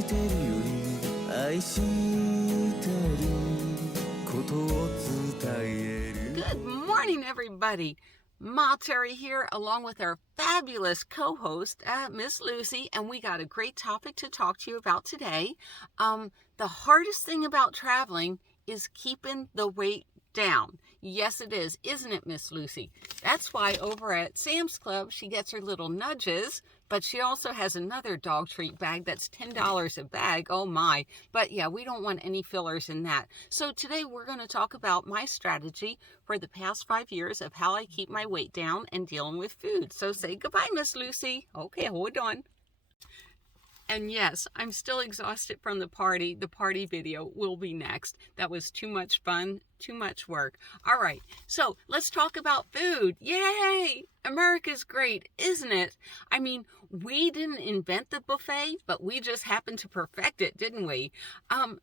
してるより愛してることを伝える Good morning, everybody. Ma Terry here, along with our fabulous co-host, Miss Lucy, and we got a great topic to talk to you about today. The hardest thing about traveling is keeping the weight down. Yes, it is, isn't it, Miss Lucy? That's why over at Sam's Club, she gets her little nudges, but she also has another dog treat bag that's $10 a bag. Oh my. But yeah, we don't want any fillers in that. So today we're going to talk about my strategy for the past 5 years of how I keep my weight down and dealing with food. So say goodbye, Miss Lucy. Okay, hold on. And yes, I'm still exhausted from the party. The party video will be next. That was too much fun, too much work. All right, so let's talk about food. Yay! America's great, isn't it? I mean, we didn't invent the buffet, but we just happened to perfect it, didn't we?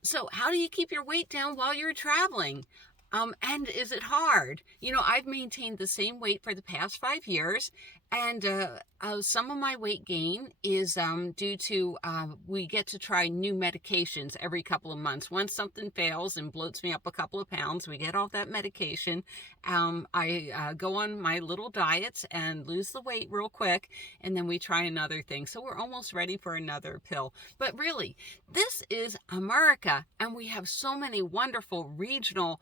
So how do you keep your weight down while you're traveling? And is it hard? You know, I've maintained the same weight for the past 5 years, and some of my weight gain is due to we get to try new medications every couple of months. Once something fails and bloats me up a couple of pounds, we get off that medication. I go on my little diets and lose the weight real quick, and then we try another thing. So we're almost ready for another pill. But really, this is America, and we have so many wonderful regional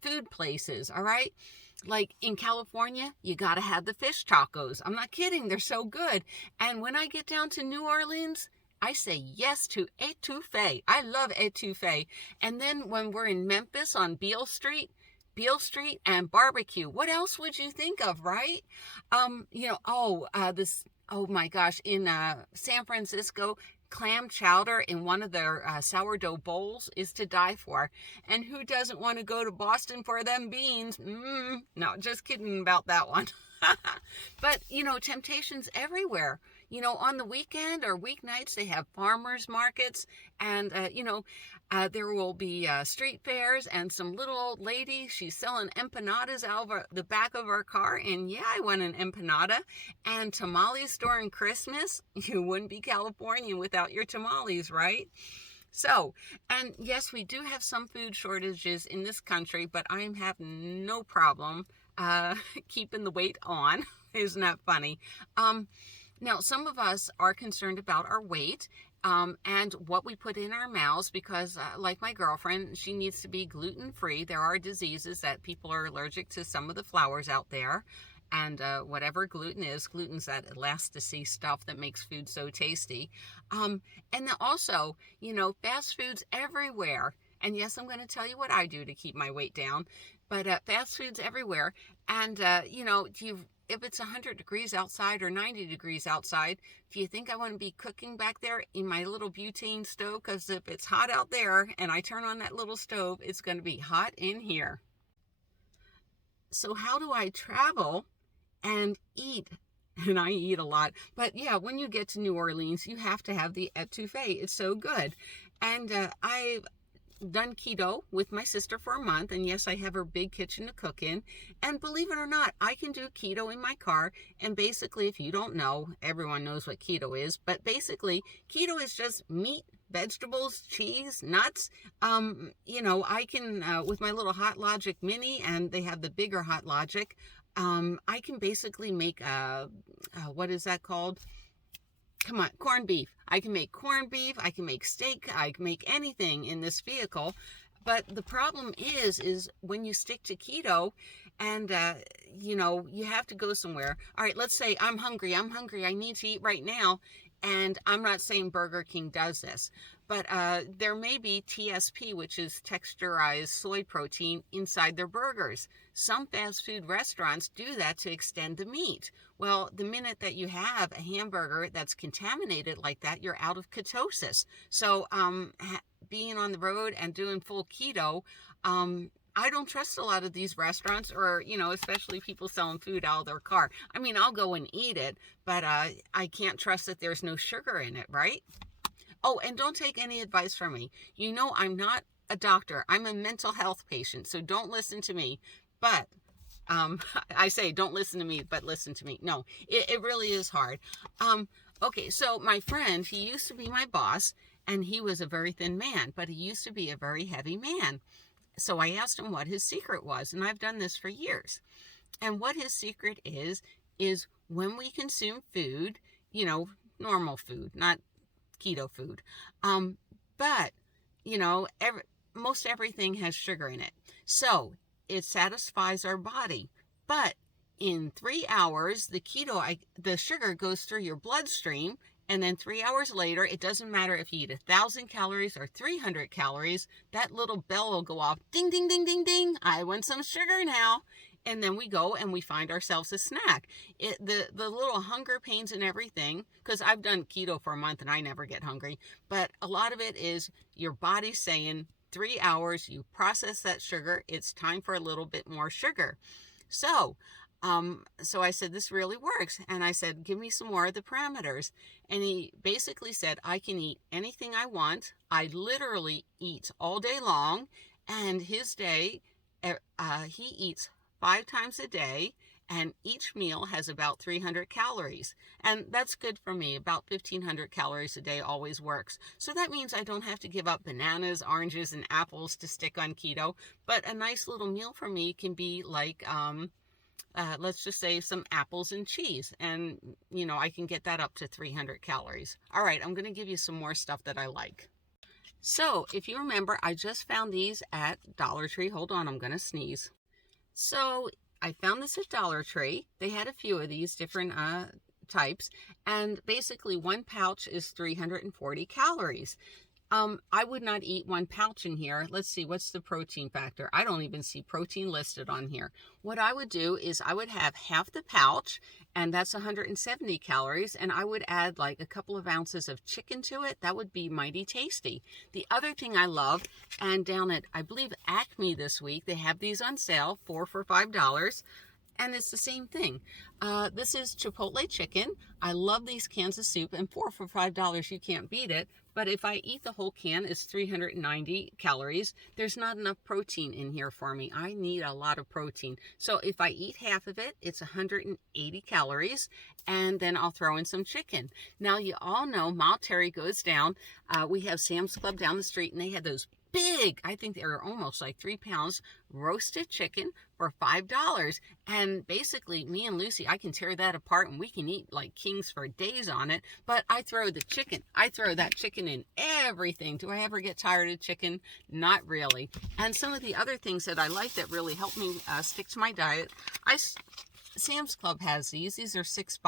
food places, all right? Like in California, you got to have the fish tacos. I'm not kidding. They're so good. And when I get down to New Orleans, I say yes to etouffee. I love etouffee. And then when we're in Memphis on Beale Street and barbecue. What else would you think of, right? Oh my gosh, in San Francisco, clam chowder in one of their sourdough bowls is to die for. And who doesn't want to go to Boston for them beans? No, just kidding about that one. But, you know, temptations everywhere. You know, on the weekend or weeknights, they have farmers markets, and, there will be street fairs, and some little old lady, she's selling empanadas out of the back of our car, and yeah, I want an empanada. And tamales during Christmas. You wouldn't be Californian without your tamales, right? So, and yes, we do have some food shortages in this country, but I am having no problem keeping the weight on. Isn't that funny? Now, some of us are concerned about our weight and what we put in our mouths because, like my girlfriend, she needs to be gluten-free. There are diseases that people are allergic to some of the flours out there. And whatever gluten is, gluten's that elasticity stuff that makes food so tasty. And then also, you know, fast food's everywhere. And yes, I'm going to tell you what I do to keep my weight down. But fast food's everywhere. And, if it's 100 degrees outside or 90 degrees outside, do you think I want to be cooking back there in my little butane stove? Because if it's hot out there and I turn on that little stove, it's going to be hot in here. So how do I travel and eat? And I eat a lot. But yeah, when you get to New Orleans, you have to have the etouffee. It's so good. And I've done keto with my sister for a month, and yes, I have her big kitchen to cook in, and believe it or not, I can do keto in my car. And basically, if you don't know, everyone knows what keto is, but basically keto is just meat, vegetables, cheese, nuts. I can with my little Hot Logic Mini, and they have the bigger Hot Logic, I can basically make what is that called? Come on, corned beef. I can make corned beef, I can make steak, I can make anything in this vehicle. But the problem is when you stick to keto and, you have to go somewhere. All right, let's say I'm hungry, I need to eat right now. And I'm not saying Burger King does this, but there may be TSP, which is texturized soy protein, inside their burgers. Some fast food restaurants do that to extend the meat. Well, the minute that you have a hamburger that's contaminated like that, you're out of ketosis. So being on the road and doing full keto, I don't trust a lot of these restaurants or, especially people selling food out of their car. I mean, I'll go and eat it, but I can't trust that there's no sugar in it, right? Oh, and don't take any advice from me. You know, I'm not a doctor. I'm a mental health patient, so don't listen to me. But I say don't listen to me, but listen to me. No, it really is hard. Okay, so my friend, he used to be my boss, and he was a very thin man, but he used to be a very heavy man. So I asked him what his secret was, and I've done this for years. And what his secret is when we consume food, normal food, not keto food. But, most everything has sugar in it. So it satisfies our body. But in 3 hours, the sugar goes through your bloodstream. And then 3 hours later, it doesn't matter if you eat 1,000 calories or 300 calories, that little bell will go off. Ding, ding, ding, ding, ding. I want some sugar now. And then we go and we find ourselves a snack. The little hunger pains and everything, because I've done keto for a month and I never get hungry, but a lot of it is your body saying 3 hours, you process that sugar, it's time for a little bit more sugar. So I said, this really works. And I said, give me some more of the parameters. And he basically said, I can eat anything I want. I literally eat all day long. And his day, he eats 5 times a day, and each meal has about 300 calories. And that's good for me. About 1,500 calories a day always works. So that means I don't have to give up bananas, oranges, and apples to stick on keto. But a nice little meal for me can be like, let's just say some apples and cheese. And, I can get that up to 300 calories. All right, I'm going to give you some more stuff that I like. So if you remember, I just found these at Dollar Tree. Hold on, I'm going to sneeze. So I found this at Dollar Tree. They had a few of these different types, and basically one pouch is 340 calories. I would not eat one pouch in here. Let's see, what's the protein factor? I don't even see protein listed on here. What I would do is I would have half the pouch, and that's 170 calories, and I would add like a couple of ounces of chicken to it. That would be mighty tasty. The other thing I love, and down at, I believe, Acme this week, they have these on sale, 4 for $5. And it's the same thing. This is Chipotle chicken. I love these cans of soup, and 4 for $5, you can't beat it. But if I eat the whole can, it's 390 calories. There's not enough protein in here for me. I need a lot of protein. So if I eat half of it, it's 180 calories, and then I'll throw in some chicken. Now, you all know Mount Terry goes down. We have Sam's Club down the street, and they had those big, I think they're almost like 3 pounds, roasted chicken for $5. And basically, me and Lucy, I can tear that apart and we can eat like kings for days on it. But I throw that chicken in everything. Do I ever get tired of chicken? Not really. And some of the other things that I like that really help me stick to my diet, Sam's Club has these. These are 6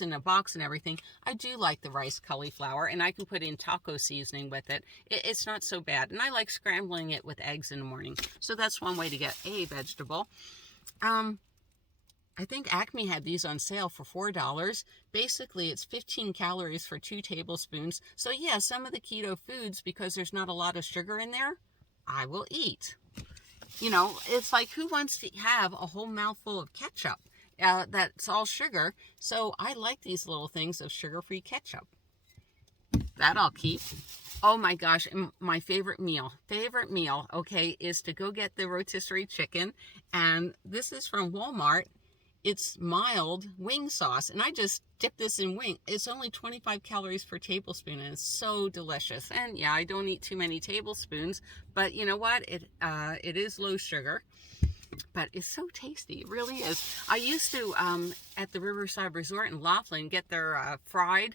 in a box and everything. I do like the rice cauliflower, and I can put in taco seasoning with it. It's not so bad. And I like scrambling it with eggs in the morning. So that's one way to get a vegetable. I think Acme had these on sale for $4. Basically, it's 15 calories for 2 tablespoons. So yeah, some of the keto foods, because there's not a lot of sugar in there, I will eat. It's like, who wants to have a whole mouthful of ketchup? That's all sugar. So I like these little things of sugar-free ketchup. That I'll keep. Oh my gosh, my favorite meal, okay, is to go get the rotisserie chicken. And this is from Walmart. It's mild wing sauce, and I just dip this in wing. It's only 25 calories per tablespoon, and it's so delicious. And yeah, I don't eat too many tablespoons, but you know what? It is low sugar, but it's so tasty. It really is. I used to, at the Riverside Resort in Laughlin, get their fried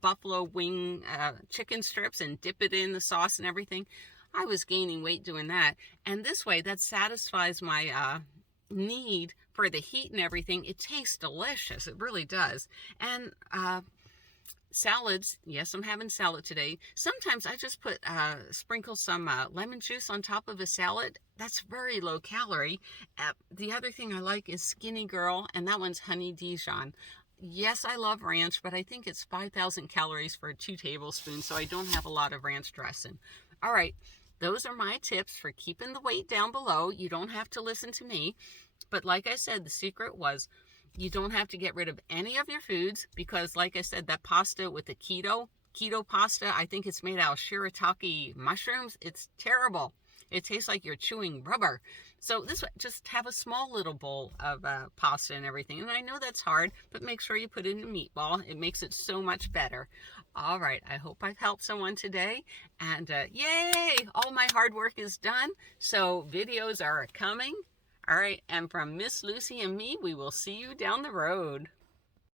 buffalo wing chicken strips and dip it in the sauce and everything. I was gaining weight doing that, and this way, that satisfies my need for the heat and everything. It tastes delicious. It really does. And salads. Yes, I'm having salad today. Sometimes I just sprinkle some lemon juice on top of a salad. That's very low calorie. The other thing I like is Skinny Girl, and that one's honey Dijon. Yes, I love ranch, but I think it's 5,000 calories for 2 tablespoons, so I don't have a lot of ranch dressing. All right, those are my tips for keeping the weight down below. You don't have to listen to me. But like I said, the secret was you don't have to get rid of any of your foods, because like I said, that pasta with the keto pasta, I think it's made out of shiitake mushrooms. It's terrible. It tastes like you're chewing rubber. So this way, just have a small little bowl of pasta and everything. And I know that's hard, but make sure you put it in a meatball. It makes it so much better. All right, I hope I've helped someone today. And yay, all my hard work is done. So videos are coming. All right, and from Miss Lucy and me, we will see you down the road.